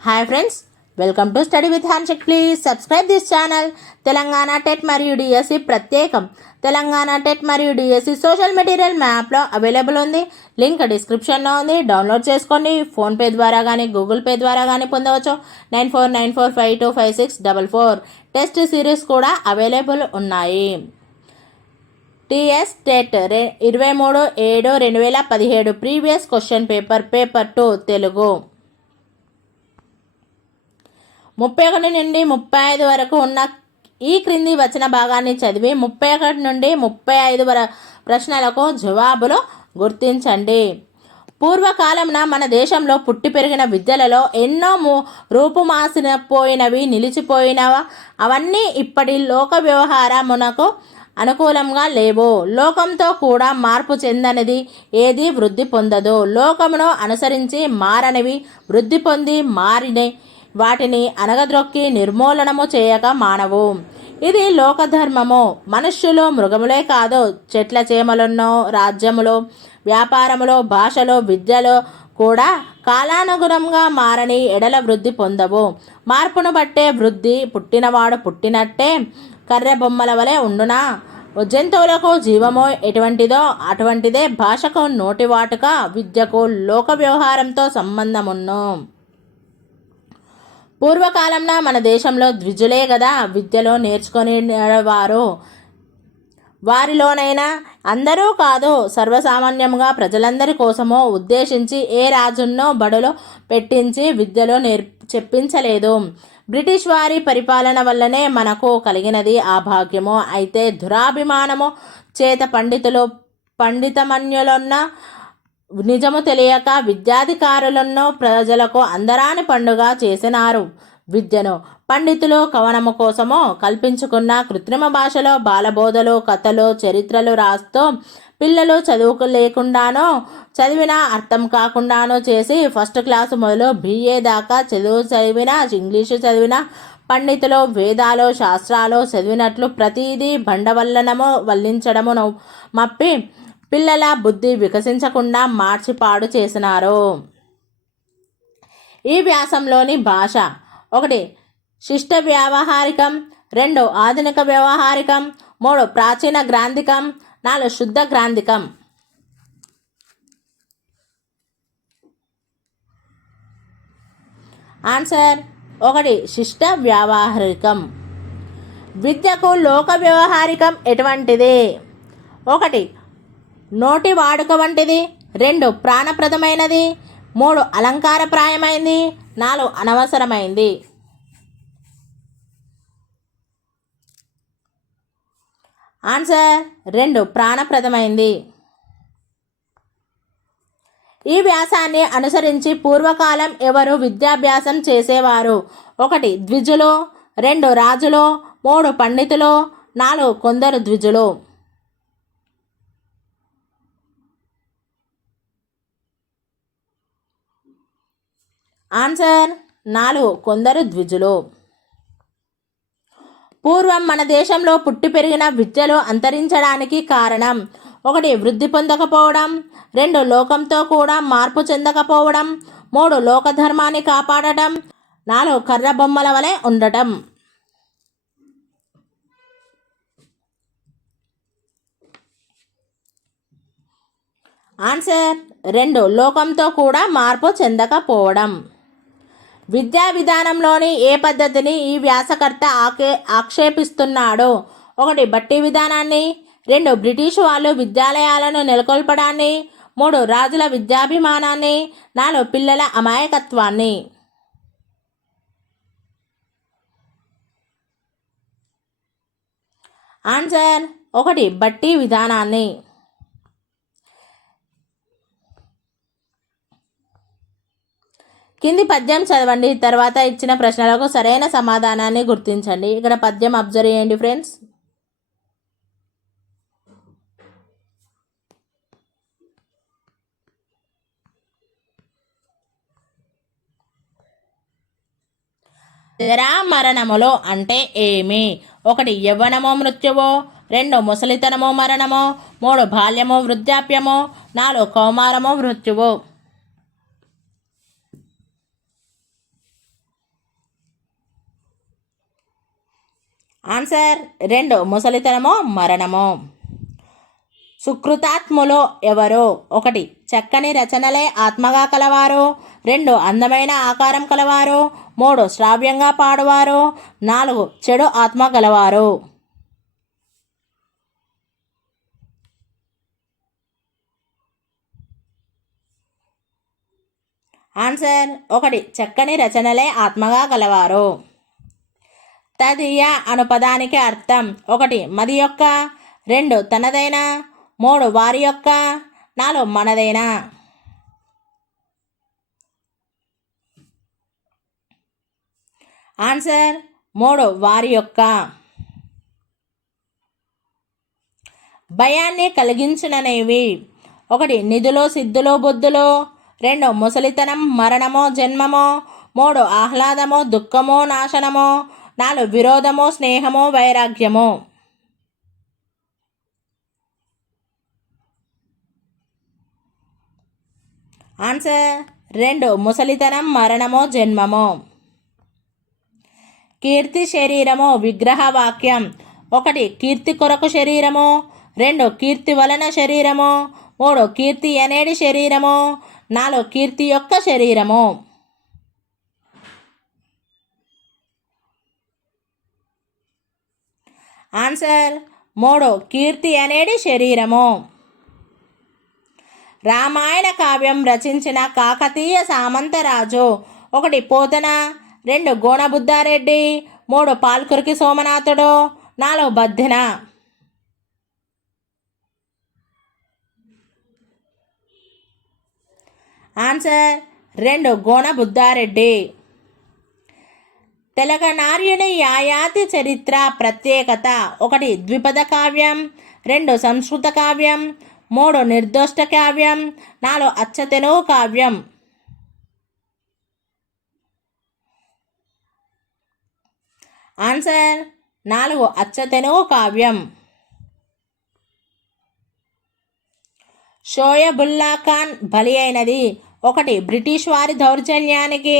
Hi friends, welcome to study with handshake. Please subscribe this channel. Telangana TET మరియు DSC ప్రత్యేకం. Telangana TET మరియు DSC social material మ్యాప్లో available ఉంది. Link డిస్క్రిప్షన్లో ఉంది. డౌన్లోడ్ చేసుకోండి. ఫోన్పే ద్వారా కానీ గూగుల్ పే ద్వారా కానీ పొందవచ్చు. 9494525644. టెస్ట్ సిరీస్ కూడా అవైలబుల్ ఉన్నాయి. TS TET 23/7/2017 previous question paper 2 Telugu 31 నుండి 35 వరకు ఉన్న ఈ క్రింది వచ్చిన భాగాన్ని చదివి 31 నుండి 35 ప్రశ్నలకు జవాబులు గుర్తించండి. పూర్వకాలంన మన దేశంలో పుట్టి పెరిగిన విద్యలలో ఎన్నో రూపుమాసిపోయినవి, నిలిచిపోయినవా అవన్నీ ఇప్పటి లోక వ్యవహారమునకు అనుకూలంగా లేవు. లోకంతో కూడా మార్పు చెందనిది ఏది వృద్ధి పొందదు. లోకమును అనుసరించి మారనివి వృద్ధి పొంది మారిన వాటిని అనగద్రొక్కి నిర్మూలనము చేయక మానవు. ఇది లోకధర్మము. మనుష్యులు మృగములే కాదు, చెట్ల చేమలున్నో రాజ్యములో, వ్యాపారములో, భాషలో, విద్యలో కూడా కాలానుగుణంగా మారని ఎడల వృద్ధి పొందవు. మార్పును బట్టే వృద్ధి. పుట్టినవాడు పుట్టినట్టే కర్రె బొమ్మల వలె ఉండునా? జంతువులకు జీవము ఎటువంటిదో అటువంటిదే భాషకు నోటివాటుక విద్యకు లోక వ్యవహారంతో సంబంధమును. పూర్వకాలంలో మన దేశంలో ద్విజులే కదా విద్యలో నేర్చుకొని వారు. వారిలోనైనా అందరూ కాదు, సర్వసామాన్యంగా ప్రజలందరి కోసమో ఉద్దేశించి ఏ రాజున్నో బడులో పెట్టించి విద్యలో చెప్పించలేదు. బ్రిటిష్ వారి పరిపాలన వల్లనే మనకు కలిగినది ఆ భాగ్యము. అయితే దురాభిమానము చేత పండితమన్యులున్న నిజము తెలియక విద్యాధికారులను ప్రజలకు అందరాని పండుగ చేసినారు. విద్యను పండితులు కవనము కోసమో కల్పించుకున్న కృత్రిమ భాషలో బాలబోధలు, కథలు, చరిత్రలు రాస్తూ పిల్లలు చదువుకు లేకుండానో చదివినా అర్థం కాకుండానో చేసి ఫస్ట్ క్లాసు మొదలు BA దాకా చదివిన ఇంగ్లీషు చదివిన పండితులు వేదాలు శాస్త్రాలు చదివినట్లు ప్రతిదీ బండవల్లనము వల్లించడము మప్పి పిల్లల బుద్ధి వికసించకుండా మార్చిపాడు చేసినారు. ఈ వ్యాసంలోని భాష 1 శిష్ట వ్యావహారికం, 2 ఆధునిక వ్యవహారికం, 3 ప్రాచీన గ్రాంధికం, 4 శుద్ధ గ్రాంధికం. ఆన్సర్ 1 శిష్ట వ్యావహారికం. విద్యకు లోక వ్యవహారికం ఎటువంటిది? 1 నోటి వాడుక వంటిది, 2 ప్రాణప్రదమైనది, 3 అలంకారప్రాయమైంది, 4 అనవసరమైంది. ఆన్సర్ 2 ప్రాణప్రదమైంది. ఈ వ్యాసాన్ని అనుసరించి పూర్వకాలం ఎవరు విద్యాభ్యాసం చేసేవారు? 1 ద్విజులు, 2 రాజులు, 3 పండితులు, 4 కొందరు ద్విజులు. ఆన్సర్ 4 కొందరు ద్విజులు. పూర్వం మన దేశంలో పుట్టి పెరిగిన విద్యలు అంతరించడానికి కారణం 1 వృద్ధి పొందకపోవడం, 2 లోకంతో కూడా మార్పు చెందకపోవడం, 3 లోకధర్మాన్ని కాపాడటం, 4 కర్ర బొమ్మల వలె ఉండటం. ఆన్సర్ 2 లోకంతో కూడా మార్పు చెందకపోవడం. విద్యా విధానంలోని ఏ పద్ధతిని ఈ వ్యాసకర్త ఆక్షేపిస్తున్నాడు? 1 బట్టి విధానాన్ని, 2 బ్రిటిష్ వాళ్ళు విద్యాలయాలను నెలకొల్పడాన్ని, 3 రాజుల విద్యాభిమానాన్ని, 4 పిల్లల అమాయకత్వాన్ని. ఆన్సర్ 1 బట్టి విధానాన్ని. కింది పద్యం చదవండి. తర్వాత ఇచ్చిన ప్రశ్నలకు సరైన సమాధానాన్ని గుర్తించండి. ఇక్కడ పద్యం అబ్జర్వ్ చేయండి ఫ్రెండ్స్. జరామరణములు అంటే ఏమి? 1 యవ్వనమో మృత్యువో, 2 ముసలితనమో మరణమో, 3 బాల్యమో వృద్ధాప్యమో, 4 కౌమారమో మృత్యువో. ఆన్సర్ 2 ముసలితనమో మరణమో. సుకృతాత్ములు ఎవరు? 1 చక్కని రచనలే ఆత్మగా కలవారు, 2 అందమైన ఆకారం కలవారు, 3 శ్రావ్యంగా పాడువారు, 4 చెడు ఆత్మ గలవారు. ఆన్సర్ 1 చక్కని రచనలే ఆత్మగా గలవారు. తదియ అను పదానికి అర్థం 1 మది యొక్క, 2 తనదైన, 3 వారి యొక్క, 4 మనదైన. ఆన్సర్ 3 వారి యొక్క. భయాన్ని కలిగించిననేవి 1 నిధులు సిద్ధులు బుద్ధులు, 2 ముసలితనం మరణమో జన్మమో, 3 ఆహ్లాదమో దుఃఖమో నాశనమో, 4 విరోధమో స్నేహమో వైరాగ్యమో. ఆన్సర్ 2 ముసలితనం మరణమో జన్మమో. కీర్తి శరీరము విగ్రహవాక్యం 1 కీర్తి కొరకు శరీరము, 2 కీర్తి వలన శరీరము, 3 కీర్తి అనేడి శరీరము, 4 కీర్తి యొక్క శరీరము. ఆన్సర్ 3 కీర్తి అనేది శరీరము. రామాయణ కావ్యం రచించిన కాకతీయ సామంతరాజు 1 పోతన, 2 గోనబుద్ధారెడ్డి, 3 పాల్కురికి సోమనాథుడు, 4 బద్దెన. ఆన్సర్ 2 గోనబుద్ధారెడ్డి. తెలగనార్యుని యాయాతి చరిత్ర ప్రత్యేకత 1 ద్విపద కావ్యం, 2 సంస్కృత కావ్యం, 3 నిర్దోష్ట కావ్యం, 4 అచ్చతెనుగు కావ్యం. ఆన్సర్ 4 అచ్చతెనుగు కావ్యం. షోయబుల్లా ఖాన్ బలి అయినది 1 బ్రిటిష్ వారి దౌర్జన్యానికి,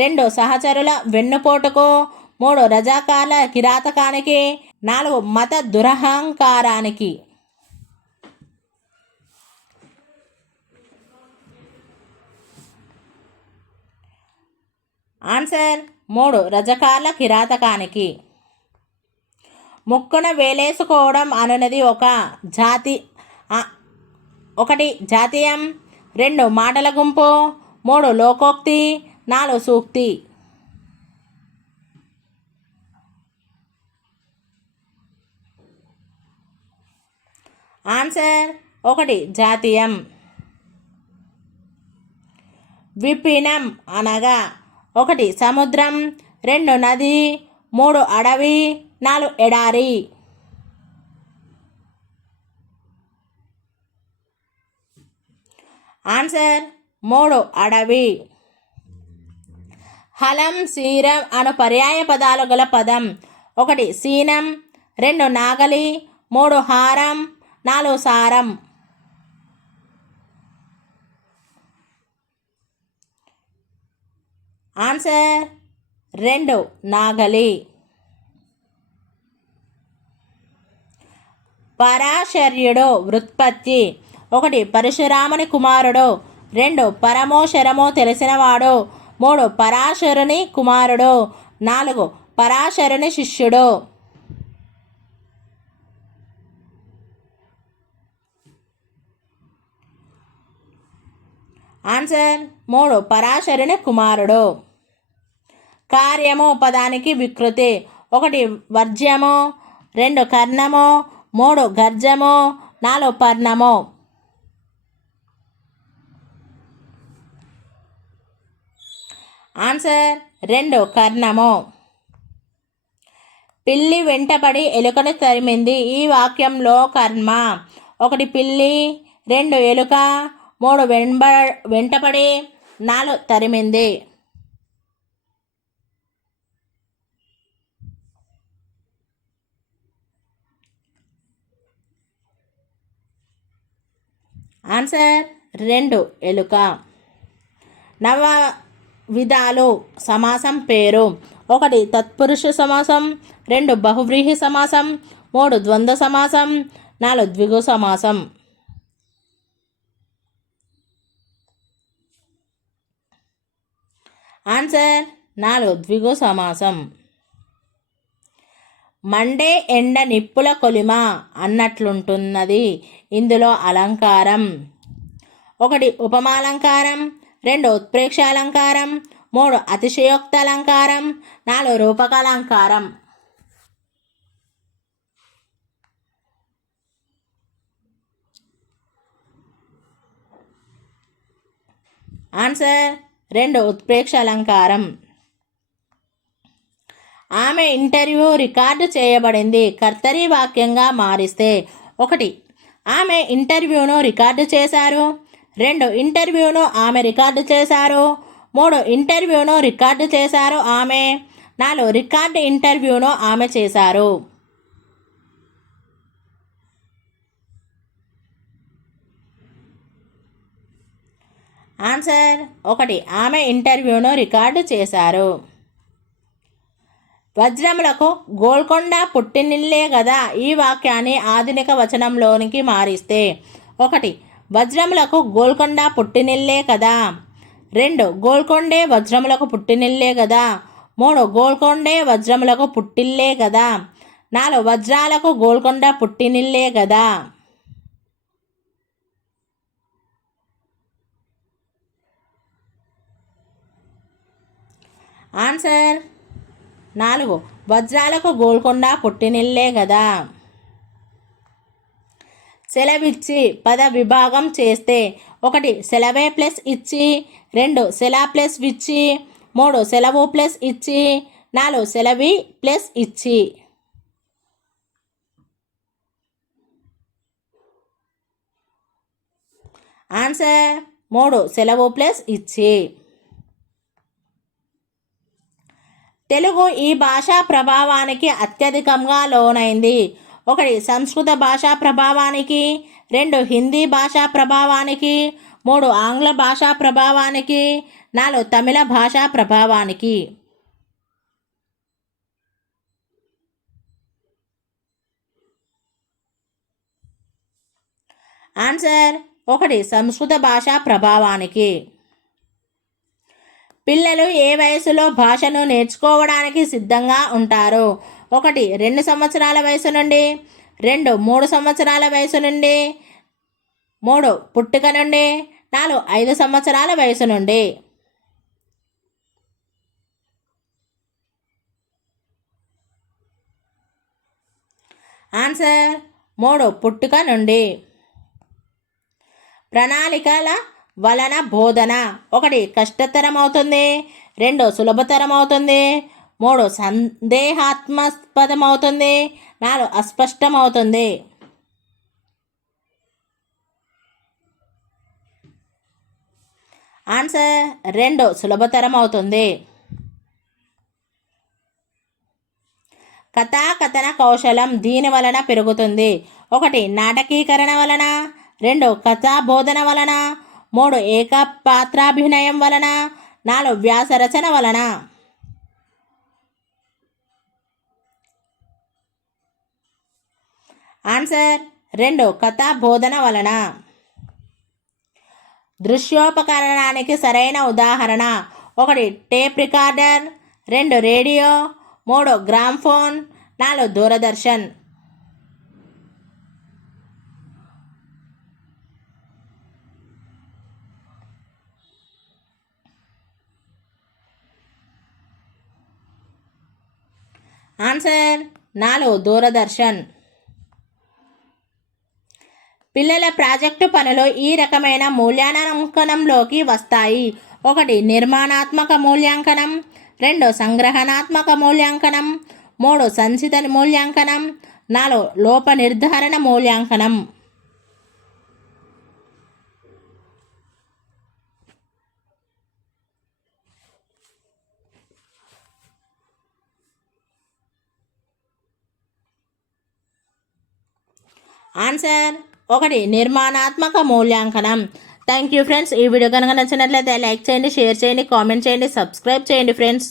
2 సహచరుల వెన్నుపోటుకు, 3 రజాకార్ల కిరాతకానికి, 4 మత దురహంకారానికి. ఆన్సర్ 3 రజకార్ల కిరాతకానికి. ముక్కున వేలేసుకోవడం అనునది 1 జాతీయం, 2 మాటల గుంపు, 3 లోకోక్తి, 4 సూక్తి. ఆన్సర్ 1 జాతీయం. విపినం అనగా 1 సముద్రం, 2 నది, 3 అడవి, 4 ఎడారి. ఆన్సర్ 3 అడవి. హలం శీరం అను పర్యాయ పదాలు గల పదం 1 సీనం, 2 నాగలి, 3 హారం, 4 సారం. ఆన్సర్ 2 నాగలి. పరాశర్యుడు వృత్పత్తి 1 పరశురాముని కుమారుడు, 2 పరమో శరమో తెలిసినవాడు, 3 పరాశరుని కుమారుడు, 4 పరాశరుని శిష్యుడు. ఆన్సర్ 3 పరాశరుని కుమారుడు. కార్యము పదానికి వికృతి 1 వర్జ్యము, 2 కర్ణము, 3 గర్జము, 4 పర్ణము. ఆన్సర్ 2 కర్ణము. పిల్లి వెంటపడి ఎలుకను తరిమింది. ఈ వాక్యంలో కర్మ 1 పిల్లి, 2 ఎలుక, 3 వెంటపడి, 4 తరిమింది. ఆన్సర్ 2 ఎలుక. నవ విధాలు సమాసం పేరు ఒకటి తత్పురుష సమాసం, 2 బహువ్రీహి సమాసం, 3 ద్వంద్వ సమాసం, 4 ద్విగు సమాసం. ఆన్సర్ 4 ద్విగు సమాసం. మండే ఎండ నిప్పుల కొలిమ అన్నట్లుంటున్నది ఇందులో అలంకారం. 1 ఉపమాలంకారం, 2 ఉత్ప్రేక్షాలంకారం, 3 అతిశయోక్త అలంకారం, 4 రూపకాలంకారం. ఆన్సర్ 2 ఉత్ప్రేక్ష అలంకారం. ఆమె ఇంటర్వ్యూ రికార్డు చేయబడింది కర్తరి వాక్యంగా మారిస్తే. 1 ఆమె ఇంటర్వ్యూను రికార్డు చేశారు, 2 ఇంటర్వ్యూను ఆమె రికార్డు చేశారు, 3 ఇంటర్వ్యూను రికార్డు చేశారు ఆమె, 4 రికార్డు ఇంటర్వ్యూను ఆమె చేశారు. ఆన్సర్ 1 ఆమె ఇంటర్వ్యూను రికార్డు చేశారు. వజ్రములకు గోల్కొండ పుట్టినిల్లే గదా ఈ వాక్యాన్ని ఆధునిక వచనంలోనికి మారిస్తే. 1 వజ్రములకు గోల్కొండ పుట్టినిల్లే కదా, 2 గోల్కొండే వజ్రములకు పుట్టినిల్లే కదా, 3 గోల్కొండే వజ్రములకు పుట్టిల్లే కదా, 4 వజ్రాలకు గోల్కొండ పుట్టినిల్లే కదా. ఆన్సర్ 4 వజ్రాలకు గోల్కొండ పుట్టినిల్లే కదా. సెలవిచ్చి పద విభాగం చేస్తే. 1 సెలవే ప్లస్ ఇచ్చి, 2 సెల ప్లస్ విచ్చి, 3 సెలవు ప్లస్ ఇచ్చి, 4 సెలవి ప్లస్ ఇచ్చి. ఆన్సర్ 3 సెలవు ప్లస్ ఇచ్చి. తెలుగు ఈ భాషా ప్రభావానికి అత్యధికంగా లోనైంది. 1 సంస్కృత భాషా ప్రభావానికి, 2 హిందీ భాషా ప్రభావానికి, 3 ఆంగ్ల భాషా ప్రభావానికి, 4 తమిళ భాషా ప్రభావానికి. ఆన్సర్ 1 సంస్కృత భాషా ప్రభావానికి. పిల్లలు ఏ వయసులో భాషను నేర్చుకోవడానికి సిద్ధంగా ఉంటారు? 1 2 సంవత్సరాల వయసు నుండి, 2 3 సంవత్సరాల వయసు నుండి, 3 పుట్టుక నుండి, 4 5 సంవత్సరాల వయసు నుండి. ఆన్సర్ 3 పుట్టుక నుండి. ప్రణాళికల వలన బోధన. 1 కష్టతరం అవుతుంది, 2 సులభతరం అవుతుంది, 3 సందేహాత్మస్పదం అవుతుంది, 4 అస్పష్టం అవుతుంది. ఆన్సర్ 2 సులభతరం అవుతుంది. కథాకథన కౌశలం దీని వలన పెరుగుతుంది. 1 నాటకీకరణ వలన, 2 కథా బోధన వలన, 3 ఏకపాత్రాభినయం వలన, 4 వ్యాసరచన వలన. ఆన్సర్ 2 కథా బోధన వలన. దృశ్యోపకరణానికి సరైన ఉదాహరణ. 1 tape recorder, 2 radio, 3 gramophone, 4 Doordarshan. Answer 4 Doordarshan. పిల్లల ప్రాజెక్టు పనులు ఈ రకమైన మూల్యాంకనంలోకి వస్తాయి. 1 నిర్మాణాత్మక మూల్యాంకనం, 2 సంగ్రహణాత్మక మూల్యాంకనం, 3 సంచిత మూల్యాంకనం, 4 లోప నిర్ధారణ మూల్యాంకనం. ఆన్సర్ 1 నిర్మాణాత్మక మూల్యాంకనం. Thank you friends. ఈ వీడియో కనుక నచ్చినట్లయితే లైక్ చేయండి, షేర్ చేయండి, కామెంట్ చేయండి, సబ్స్క్రైబ్ చేయండి ఫ్రెండ్స్.